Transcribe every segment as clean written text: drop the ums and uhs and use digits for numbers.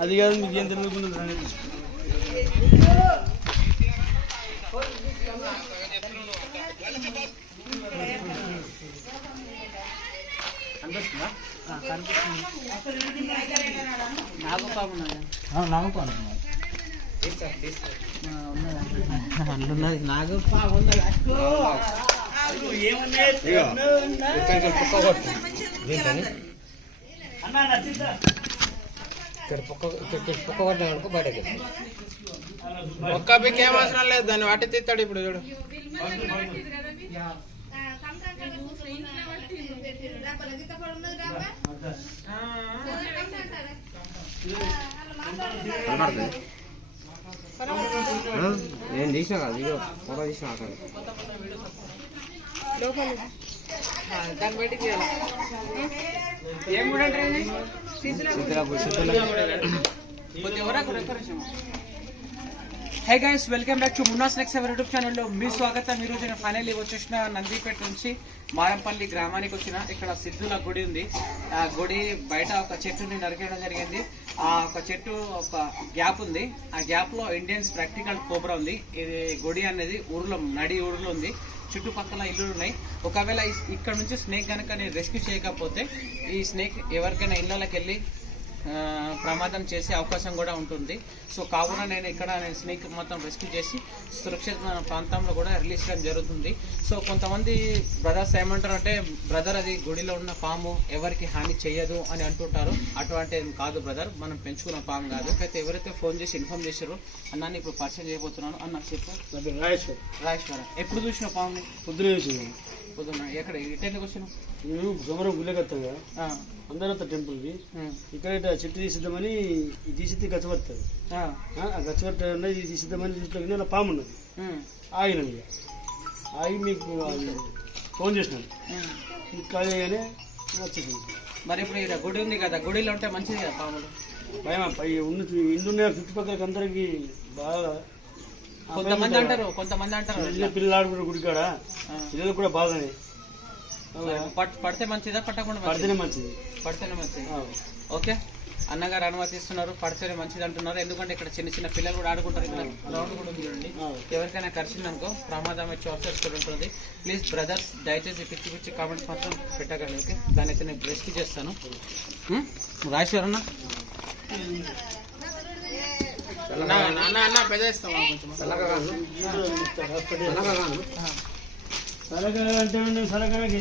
అది కాదు మీకు ఏం తెలుగుతుంది ఒక్క బిక్ ఏం అవసరం లేదు, దాన్ని వాటి తీస్తాడు ఇప్పుడు చూడు. నేను తీసిన కాదు, ఇదో ఫోటో తీసిన అక్కడ hey guys, welcome back to Munna's next ever YouTube ఛానల్లో మీ స్వాగతం. ఈ రోజు నేను ఫైనల్లీ వచ్చేసిన నందిపేట నుంచి మారంపల్లి గ్రామానికి వచ్చిన. ఇక్కడ సిద్ధుల గుడి ఉంది. ఆ గుడి బయట ఒక చెట్టుని నరికేయడం జరిగింది. ఆ ఒక చెట్టు ఒక గ్యాప్ ఉంది. ఆ గ్యాప్ లో ఇండియన్స్ ప్రాక్టికల్ కోబ్రా ఉంది. ఇది గుడి అనేది ఊర్లో నడి ఊర్లో ఉంది. చుట్టుపక్కల ఇల్లులు ఉన్నాయి. ఒకవేళ ఇక్కడ నుంచి స్నేక్ కనుక నేను రెస్క్యూ చేయకపోతే ఈ స్నేక్ ఎవరికైనా ఇళ్ళకి వెళ్ళి ప్రమాదం చేసే అవకాశం కూడా ఉంటుంది. సో కావున నేను ఇక్కడ స్నేక్ మొత్తం రెస్క్యూ చేసి సురక్షిత ప్రాంతంలో కూడా రిలీజ్ చేయడం జరుగుతుంది. సో కొంతమంది బ్రదర్స్ ఏమంటారు అంటే, బ్రదర్ అది గుడిలో ఉన్న పాము ఎవరికి హాని చేయదు అని అంటుంటారు. అటువంటి కాదు బ్రదర్, మనం పెంచుకున్న పాము కాదు. అయితే ఎవరైతే ఫోన్ చేసి ఇన్ఫార్మ్ చేశారో అన్నాన్ని ఇప్పుడు పరిచయం చేయబోతున్నాను. అన్న చెప్పు. రాజేశ్వర, ఎప్పుడు చూసిన పాముని? పొద్దున్న ఎక్కడ ఇటెందుకు వచ్చినావు? నేను సోమవారం గుళ్ళకి వస్తాను కదా, అందరూ టెంపుల్కి. ఇక్కడ చెట్టు తీసిద్దామని తీసిద్ది గచ్చబడుతుంది. ఆ గచ్చబట్ట ఇది తీసిద్దామని చూస్తే నా పాము ఉన్నది. ఆగినాను, ఇక ఆగి మీకు ఫోన్ చేసినాను. ఖాళీ అయ్యానే వచ్చేసింది. మరి ఇప్పుడు ఇక్కడ గుడి ఉంది కదా, గుడిలో ఉంటే మంచిది కదా పాములు? భయం ఇండున్న చుట్టుపక్కల అందరికి బాగా. కొంతమంది అంటారు పిల్లలు ఆడుకున్న గుడి కాడ పిల్లలు కూడా బాగానే. పడితే మంచిదా, పట్టకుండా? పడితేనే మంచిది. పడితేనే మంచిది. ఓకే, అన్నగారు అనుమతిస్తున్నారు, పడితేనే మంచిది అంటున్నారు. ఎందుకంటే ఇక్కడ చిన్న చిన్న పిల్లలు కూడా ఆడుకుంటారు. ఇక్కడ గ్రౌండ్ కూడా ఉంది చూడండి. ఎవరికైనా కరిచిందనుకో ప్రమాదం వచ్చే అవకాశం కూడా ఉంటుంది. ప్లీజ్ బ్రదర్స్, దయచేసి పిచ్చి పిచ్చి కామెంట్స్ మాత్రం పెట్టకండి. ఓకే, దాని అయితే నేను రెస్క్యూ చేస్తాను. రాజేశ్వరన్న సరగంటే సరగనకి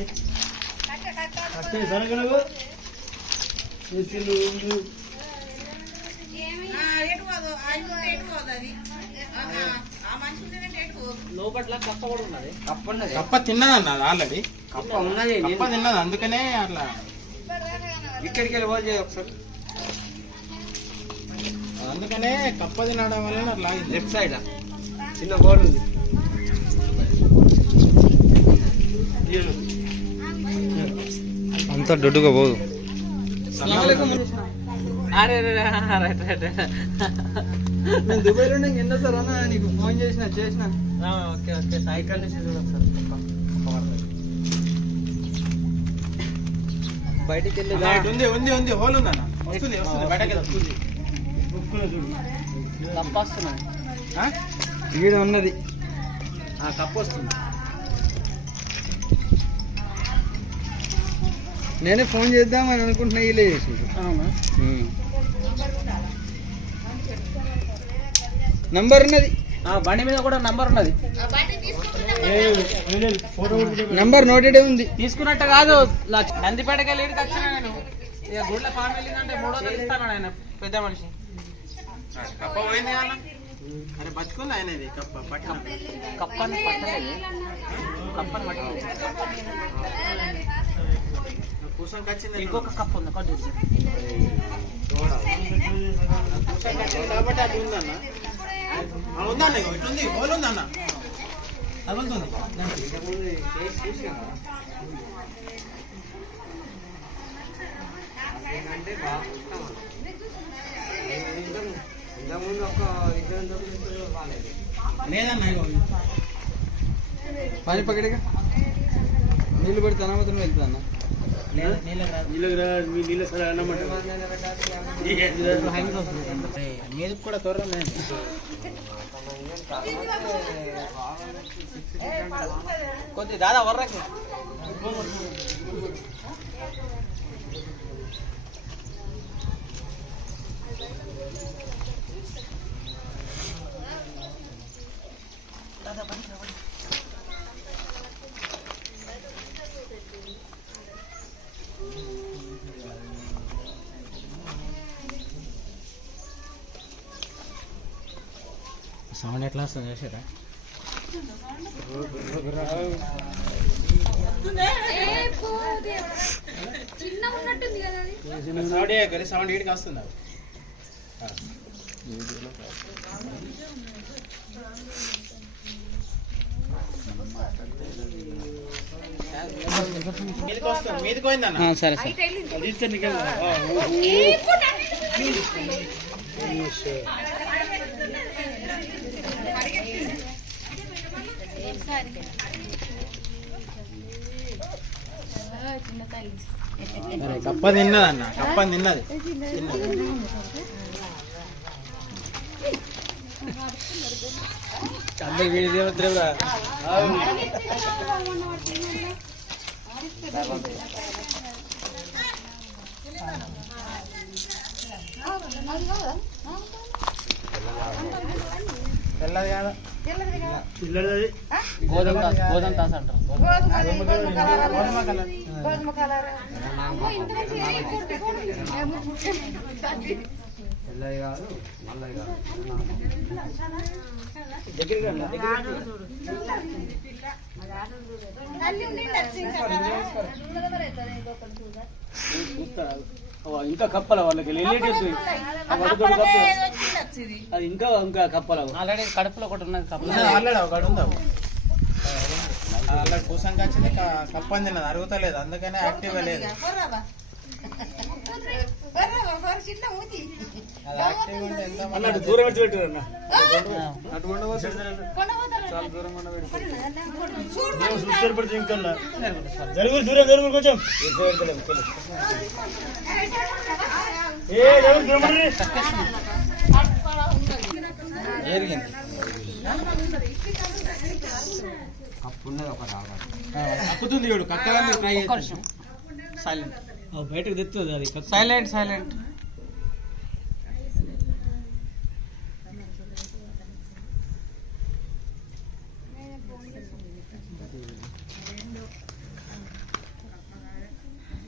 అట్టే సరగనకు లోపట్ల కప్ప కూడా ఉన్నది. కప్ప తిన్నదన్న ఆల్రెడీ. కప్ప ఉన్నది, కప్ప తిన్నది, అందుకనే అట్లా. ఇక్కడికి వెళ్ళి పోల్ చేయ ఒకసారి. అందుకనే కప్ప తినడం వల్ల అట్లా లెఫ్ట్ సైడ్ చిన్న బోర్డు ఉంది. అంతా దొడ్డుగా పోదు. నేను దుబాయ్ లో ఎన్నోసారి అన్నా నీకు ఫోన్ చేసిన. ఓకే ఓకే, సైకిల్ నుంచి చూడొచ్చు బయటికి వెళ్ళి. ఉంది హోల్ ఉందన్న, వస్తుంది బయటకి వెళ్తుంది. కప్ప వస్తున్నాయి. ఈడ ఉన్నది కప్ప వస్తుంది. నేనే ఫోన్ చేద్దామని అనుకుంటున్నా, ఇలా చేసింది. నంబర్ ఉన్నది, బండి మీద కూడా నంబర్ ఉన్నది. నంబర్ నోటెడ్ ఉంది. తీసుకున్నట్టు కాదు, నందిపేటకి వెళ్ళి వచ్చిన నేను. ఇక గుడ్ల ఫామ్ వెళ్ళిందంటే 300 ఇస్తాను ఆయన, పెద్ద మనిషి. కప్ప పోయింది అన్న. అరే బతుకుంది ఆయన. ఇది కప్పని పట్టలేదు, కప్పని పట్టలేదు. కూర్చొని వచ్చింది. ఇంకొక కప్ప ఉంది కాబట్టి అది ఉందన్న. ఉందన్న, ఇటుంది హోల్ ఉందన్న, తగులుతుంది. ఇంతకుముందు ఒక ఇద్దరు దొరుకుతుంది బాగాలేదు. లేదన్నా ఇగో పానీ పక్కడిగా నీళ్ళు పెడితే అనామతం వెళ్తుంది అన్న. నీళ్ళ సరే అన్నమాట మీరు కూడా త్వరగా లేదు. కొద్ది దాదా వర్రకి సౌండ్ ఎట్లా వస్తుంది చేసారా? సౌండ్ ఈడికి వస్తుంది. మీది పోయిందన్న. సరే సరే కప్ప తిన్నదన్న, కప్ప తిన్నది. అందరికి వీడి దేవద్రేవురా తెల్లది కాదా? పిల్లలది గోధుమ తాస అంటారు. గోధుమ కలర్. తెల్లది కాదు నల్లది కాదు. దగ్గరగా ఇంకా కప్పల వాళ్ళకి వెళ్ళేటట్టు అది ఇంకా ఇంకా కప్పల ఆల్రెడీ కడుపులో ఒకటి ఉన్నది కప్ప. ఆల్రెడీ ఒకటి ఉందా? ఆల్రెడీ కూసంగా వచ్చింది, కప్పని తిన్నది, అరుగుతలేదు, అందుకనే యాక్టివ్గా లేదు. అది యాక్టివ్ ఉంటే ఎంత అన్నట్టు దూరం పెట్టి పెట్టారు అన్న చూస్తారు పడితే ఇంకా జరుగురు దూరం జరుగురు కొంచెం ఏ జరుగురు జరిగింది. కప్పు ఉన్నది ఒక రావాలి. అప్పుతుంది చూడు, కక్కగా మీరు ట్రై చేసి సైలెంట్ బయటకు తెస్తుంది అది సైలెంట్ సైలెంట్.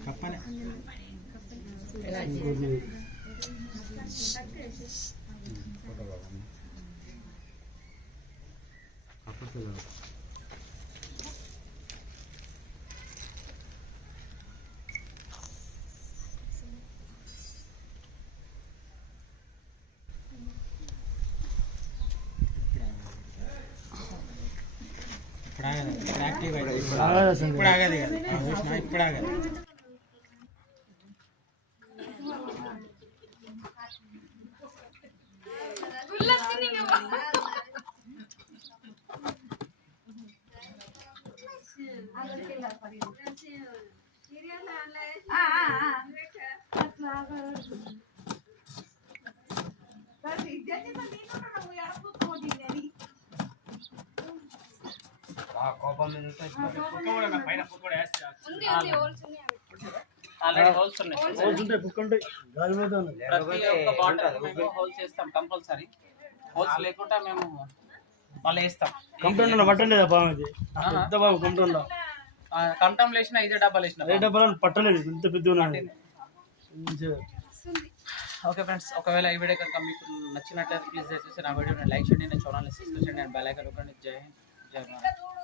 కప్పనే ఇప్పుడు ఆగదు, ఇప్పుడు యాక్టివ్ అయ్యింది. ఇప్పుడు ఆగదు కదా, ఇప్పుడు ఆగదు. కోపం మీద ఆల్రెడీ హోల్స్ ఉన్నాయి. ప్రతి ఒక్క బాటిల్ మేము హోల్స్ వేస్తాం కంపల్సరీ. హోల్స్ లేకుండా మేము మళ్ళీ వేస్తాం. కంప్యూటర్ పట్టలేదు బాగుంది పెద్ద బాబు కంప్యూటర్ కంటం వేసిన ఇదే డబ్బాలు వేసిన ఏ డబ్బాలు పట్టలేదు ఇంత పెద్ద ఉన్నది ఓకే ఫ్రెండ్స్, ఒకవేళ ఈ వీడియో కనుక మీకు నచ్చినట్లయితే ప్లీజ్ దయచేసి నా వీడియోని లైక్ చేయండి, నా ఛానల్ని సబ్స్క్రైబ్ చేయండి అండ్ బెల్ ఐకాన్ నొక్కండి. జై హింద్, జై భారత్.